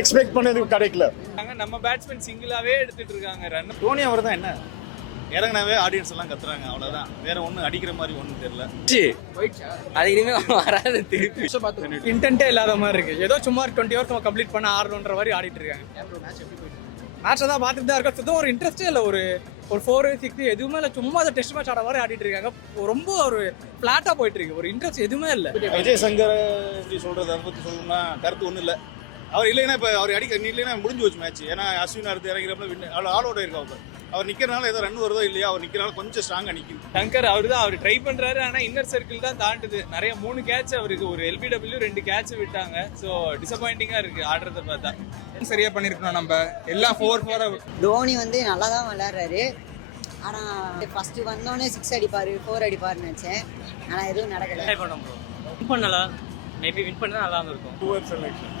Expect பண்ணது கிடைக்கல. நம்ம பேட்ஸ்மேன் சிங்கிளாவே எடுத்துட்டு இருக்காங்க ரன். தோனி அவர் தான் என்ன இறங்கினாவே ஆடியன்ஸ் எல்லாம் கத்துறாங்க, அவ்வளவுதான். வேற ஒன்றும் அடிக்கிற மாதிரி ஒன்றும் தெரியல. அது இனிமே வராது திருப்பி. இன்டென்ட்டே இல்லாத மாதிரி இருக்கு. ஏதோ சும்மா 20 ஓவர்ஸ் கம்ப்ளீட் பண்ண ஆடணுன்ற மாதிரி ஆடிட்டு இருக்காங்க. மேட்சை தான் பார்த்துட்டு தான் இருக்கோம். சுத்தம் ஒரு இன்ட்ரெஸ்டே இல்லை. ஒரு 4, 6 எதுவுமே இல்லை. சும்மா அதை டெஸ்ட் மேட்ச் ஆட மாதிரி ஆடிட்டு இருக்காங்க. ரொம்ப ஒரு ஃபிளாட்டா போயிட்டு இருக்கு. ஒரு இன்ட்ரெஸ்ட் எதுவுமே இல்லை. விஜய் சங்கர் எப்படி சொல்றது, அதை பத்தி சொல்லணும்னா கருத்து ஒன்றும் இல்லை. அவர் இல்லைன்னா இப்போ அவர் இல்லைன்னா முடிஞ்சு வச்சு மேட்ச். ஏன்னா அஸ்வின் அடுத்து இறங்கிறப்ப ஆல் அவுட் ஆயிருக்காங்க. அவர் நிக்கிறனால ஏதோ ரன் வருதோ இல்லையா, அவர் நிக்கிறனால கொஞ்சம் ஸ்ட்ராங்கா நிக்குது. சங்கர் அவர் ட்ரை பண்றாரு. ஆனா இன்னர் சர்க்கிள் தான் தாண்டுது. நிறைய 3 கேட்ச் அவருக்கு, ஒரு LBW 2 கேட்ச் விட்டாங்க. ஸோ டிசப்பாயிண்டிங்கா இருக்கு ஆடுறத பார்த்தா. சரியா பண்ணிருக்கணும். நம்ம எல்லாம் 4 தோனி வந்து நல்லா தான் விளையாடுறாரு. ஆனால் ஃபர்ஸ்ட் வந்தோடனே 6 அடிப்பாரு 4 அடிப்பாருன்னு நினச்சேன். ஆனால் எதுவும் நடக்கல. வின் பண்ணலாம், மேபி வின் பண்ணா நல்லா இருக்கும். 2 செலெக்ஷன்